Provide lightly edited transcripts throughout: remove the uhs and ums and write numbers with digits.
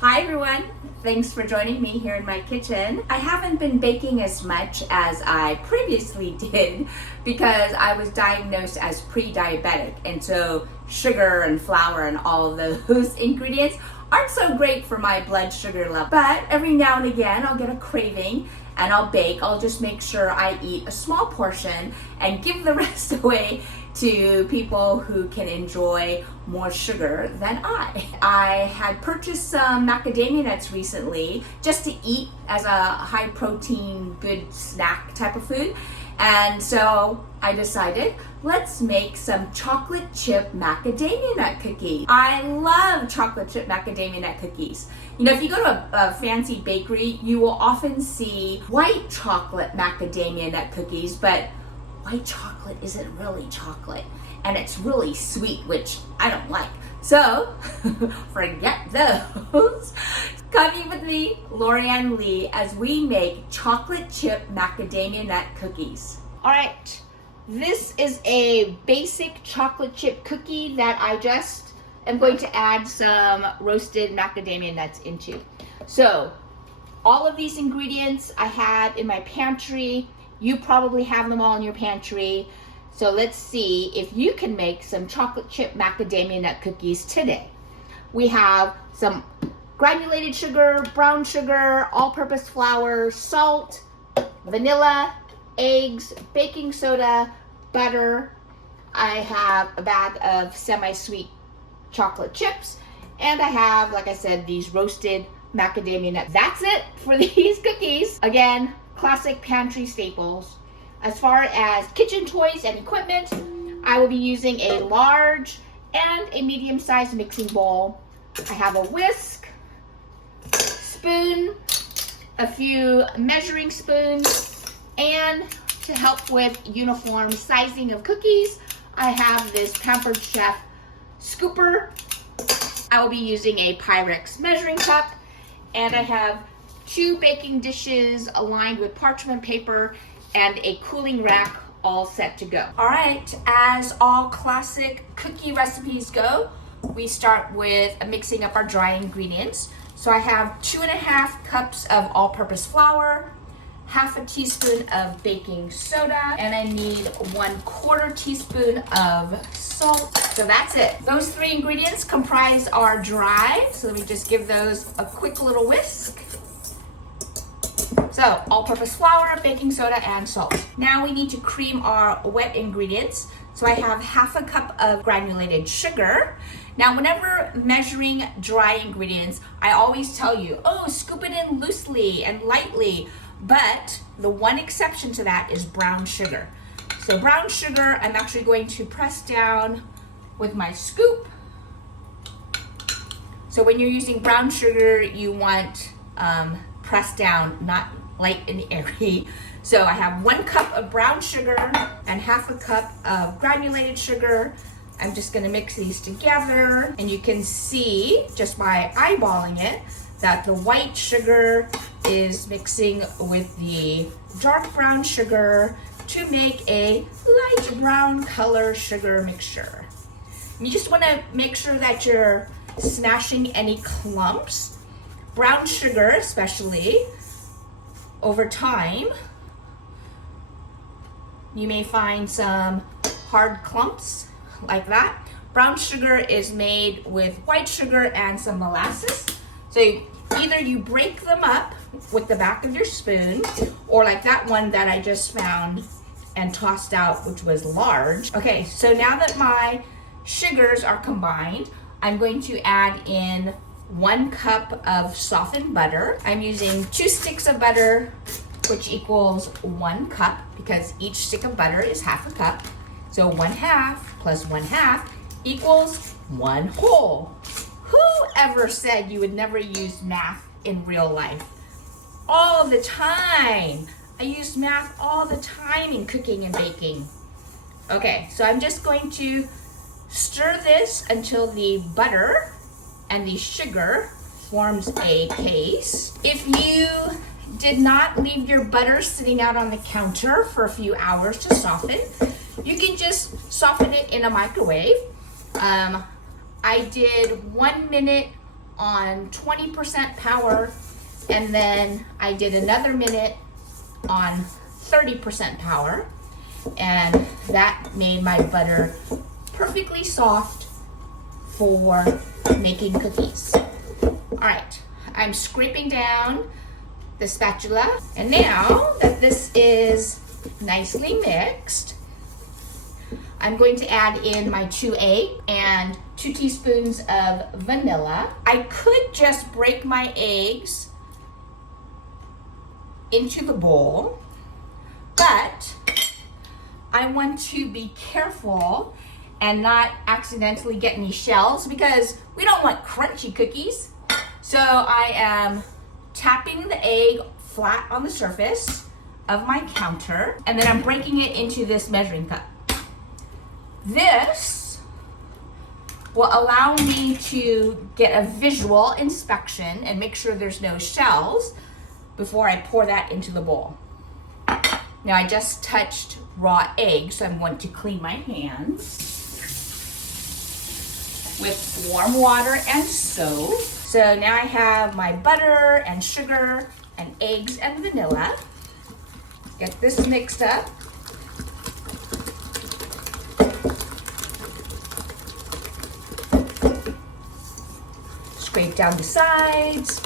Hi everyone, thanks for joining me here in my kitchen. I haven't been baking as much as I previously did because I was diagnosed as pre-diabetic, and so sugar and flour and all of those ingredients aren't so great for my blood sugar level. But every now and again I'll get a craving and I'll bake. I'll just make sure I eat a small portion and give the rest away to people who can enjoy more sugar than I. I had purchased some macadamia nuts recently just to eat as a high protein, good snack type of food. And so I decided, let's make some chocolate chip macadamia nut cookies. I love chocolate chip macadamia nut cookies. You know, if you go to a fancy bakery, you will often see white chocolate macadamia nut cookies, but white chocolate isn't really chocolate, and it's really sweet, which I don't like. So forget those. Come with me, Lorianne Lee, as we make chocolate chip macadamia nut cookies. All right, this is a basic chocolate chip cookie that I just am going to add some roasted macadamia nuts into. So all of these ingredients I have in my pantry. You probably have them all in your pantry. So let's see if you can make some chocolate chip macadamia nut cookies today. We have some granulated sugar, brown sugar, all-purpose flour, salt, vanilla, eggs, baking soda, butter. I have a bag of semi-sweet chocolate chips, and I have, like I said, these roasted macadamia nuts. That's it for these cookies. Again, classic pantry staples. As far as kitchen toys and equipment, I will be using a large and a medium-sized mixing bowl. I have a whisk, spoon, a few measuring spoons, and to help with uniform sizing of cookies, I have this Pampered Chef scooper. I will be using a Pyrex measuring cup, and I have 2 baking dishes aligned with parchment paper and a cooling rack all set to go. All right, as all classic cookie recipes go, we start with mixing up our dry ingredients. So I have 2.5 cups of all-purpose flour, half a teaspoon of baking soda, and I need 1/4 teaspoon of salt. So that's it. Those 3 ingredients comprise our dry. So let me just give those a quick little whisk. So all-purpose flour, baking soda, and salt. Now we need to cream our wet ingredients. So I have half a cup of granulated sugar. Now whenever measuring dry ingredients, I always tell you, scoop it in loosely and lightly. But the one exception to that is brown sugar. So brown sugar, I'm actually going to press down with my scoop. So when you're using brown sugar, you want press down, not light and airy. So I have 1 cup of brown sugar and half a cup of granulated sugar. I'm just gonna mix these together, and you can see just by eyeballing it that the white sugar is mixing with the dark brown sugar to make a light brown color sugar mixture. You just wanna make sure that you're smashing any clumps. Brown sugar, especially, over time, you may find some hard clumps like that. Brown sugar is made with white sugar and some molasses. So either you break them up with the back of your spoon, or like that one that I just found and tossed out, which was large. Okay, so now that my sugars are combined, I'm going to add in 1 cup of softened butter. I'm using 2 sticks of butter, which equals 1 cup, because each stick of butter is half a cup. So 1/2 plus 1/2 equals 1 whole. Whoever said you would never use math in real life? All the time. I use math all the time in cooking and baking. Okay, so I'm just going to stir this until the butter and the sugar forms a paste. If you did not leave your butter sitting out on the counter for a few hours to soften, you can just soften it in a microwave. I did 1 minute on 20% power, and then I did another minute on 30% power, and that made my butter perfectly soft for making cookies. All right, I'm scraping down the spatula, and now that this is nicely mixed, I'm going to add in my 2 eggs and 2 teaspoons of vanilla. I could just break my eggs into the bowl, but I want to be careful and not accidentally get any shells because we don't want crunchy cookies. So I am tapping the egg flat on the surface of my counter, and then I'm breaking it into this measuring cup. This will allow me to get a visual inspection and make sure there's no shells before I pour that into the bowl. Now I just touched raw egg, so I'm going to clean my hands with warm water and soap. So now I have my butter and sugar and eggs and vanilla. Get this mixed up. Scrape down the sides.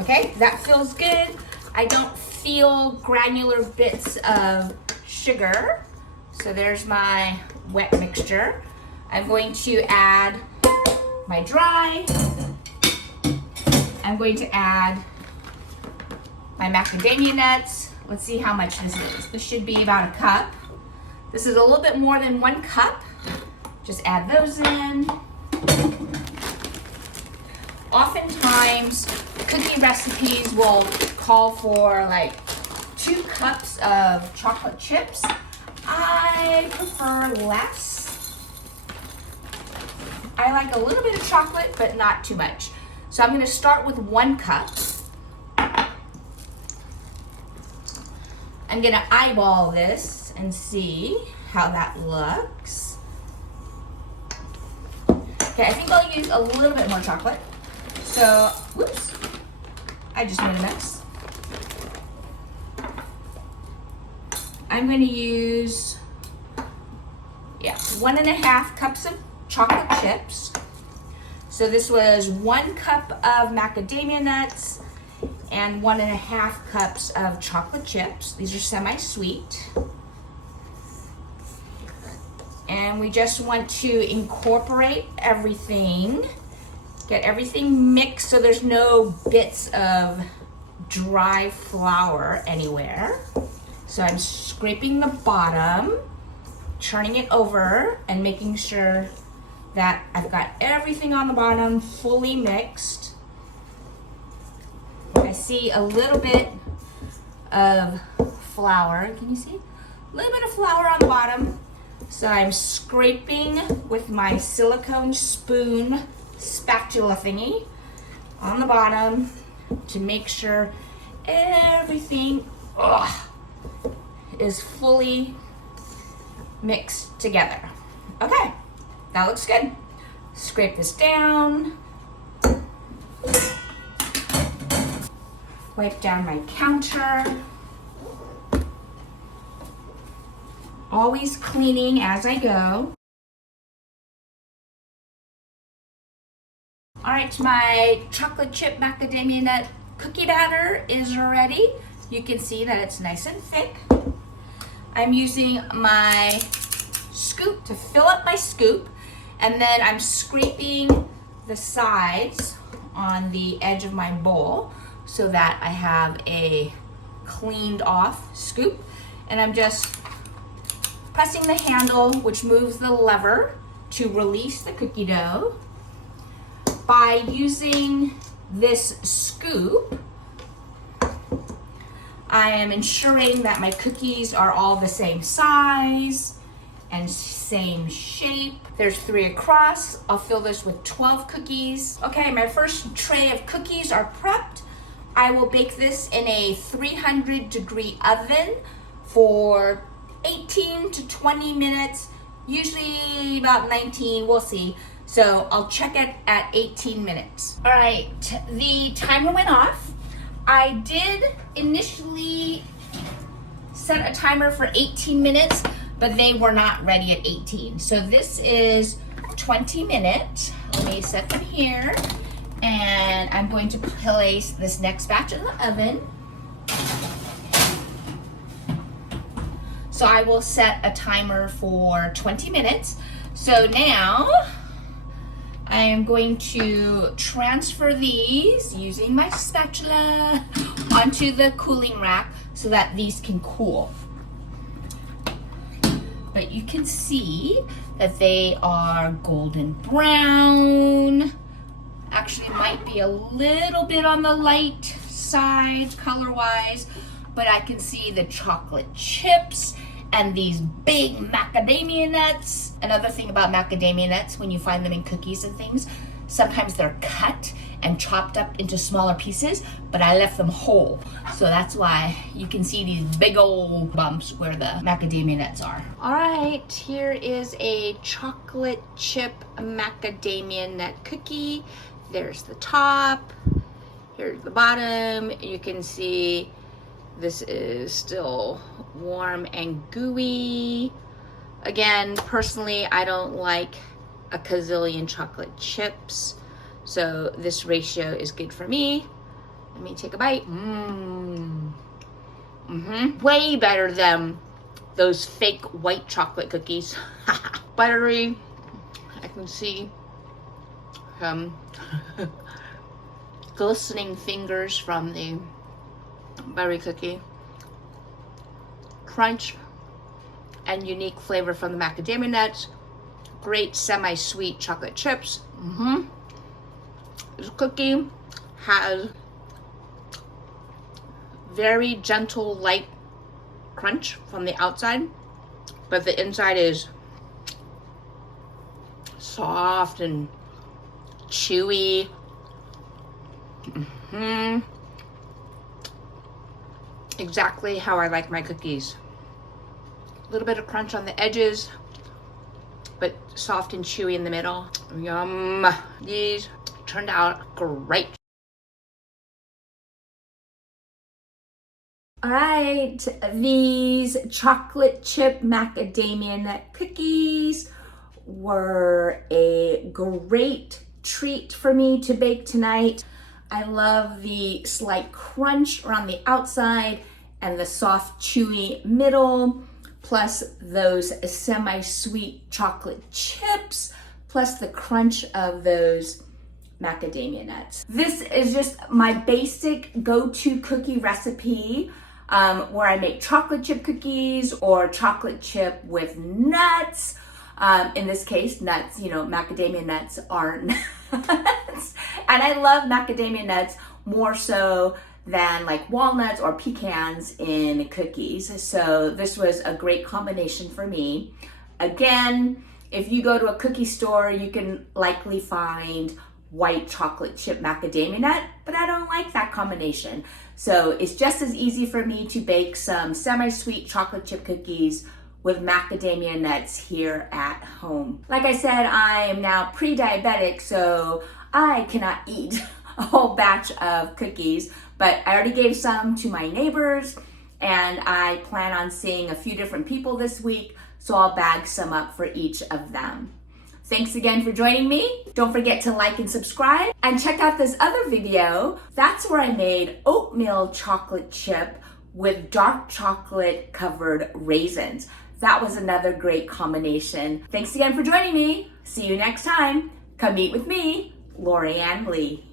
Okay, that feels good. I don't feel granular bits of sugar. So there's my wet mixture. I'm going to add my dry. I'm going to add my macadamia nuts. Let's see how much this is. This should be about a cup. This is a little bit more than 1 cup. Just add those in. Oftentimes, cookie recipes will call for like 2 cups of chocolate chips. I prefer less. I like a little bit of chocolate, but not too much. So I'm going to start with 1 cup. I'm going to eyeball this and see how that looks. Okay, I think I'll use a little bit more chocolate. So, whoops, I just made a mess. I'm going to use, 1.5 cups of chocolate chips. So this was 1 cup of macadamia nuts and 1.5 cups of chocolate chips. These are semi-sweet. And we just want to incorporate everything. Get everything mixed so there's no bits of dry flour anywhere. So I'm scraping the bottom, turning it over, and making sure that I've got everything on the bottom fully mixed. I see a little bit of flour. Can you see? A little bit of flour on the bottom. So I'm scraping with my silicone spoon spatula thingy on the bottom to make sure everything is fully mixed together. Okay, that looks good. Scrape this down. Wipe down my counter. Always cleaning as I go. All right, my chocolate chip macadamia nut cookie batter is ready. You can see that it's nice and thick. I'm using my scoop to fill up my scoop, and then I'm scraping the sides on the edge of my bowl so that I have a cleaned off scoop. And I'm just pressing the handle, which moves the lever to release the cookie dough. By using this scoop, I am ensuring that my cookies are all the same size and same shape. There's 3 across. I'll fill this with 12 cookies. Okay, my first tray of cookies are prepped. I will bake this in a 300-degree oven for 18 to 20 minutes, usually about 19, we'll see. So I'll check it at 18 minutes. All right, the timer went off. I did initially set a timer for 18 minutes, but they were not ready at 18. So this is 20 minutes. Let me set them here. And I'm going to place this next batch in the oven. So I will set a timer for 20 minutes. So now I am going to transfer these using my spatula onto the cooling rack so that these can cool. But you can see that they are golden brown. Actually, might be a little bit on the light side color-wise, but I can see the chocolate chips and these big macadamia nuts. Another thing about macadamia nuts, when you find them in cookies and things, sometimes they're cut and chopped up into smaller pieces, but I left them whole. So that's why you can see these big old bumps where the macadamia nuts are. All right, here is a chocolate chip macadamia nut cookie. There's the top, here's the bottom. You can see this is still warm and gooey. Again, personally, I don't like a gazillion chocolate chips, so this ratio is good for me. Let me take a bite. Way better than those fake white chocolate cookies. Buttery, I can see glistening fingers from the buttery cookie. Crunch and unique flavor from the macadamia nuts. Great semi-sweet chocolate chips. This cookie has very gentle, light crunch from the outside, but the inside is soft and chewy. Exactly how I like my cookies. A little bit of crunch on the edges, but soft and chewy in the middle. Yum. These turned out great. All right, these chocolate chip macadamia nut cookies were a great treat for me to bake tonight. I love the slight crunch around the outside and the soft, chewy middle, plus those semi-sweet chocolate chips, plus the crunch of those macadamia nuts. This is just my basic go-to cookie recipe where I make chocolate chip cookies or chocolate chip with nuts. In this case, nuts, you know, macadamia nuts are nuts. And I love macadamia nuts more so than like walnuts or pecans in cookies. So this was a great combination for me. Again, if you go to a cookie store, you can likely find white chocolate chip macadamia nut, but I don't like that combination. So it's just as easy for me to bake some semi-sweet chocolate chip cookies with macadamia nuts here at home. Like I said, I am now pre-diabetic, so I cannot eat a whole batch of cookies, but I already gave some to my neighbors, and I plan on seeing a few different people this week, so I'll bag some up for each of them. Thanks again for joining me. Don't forget to like and subscribe, and check out this other video. That's where I made oatmeal chocolate chip with dark chocolate covered raisins. That was another great combination. Thanks again for joining me. See you next time. Come eat with me, Lorianne Lee.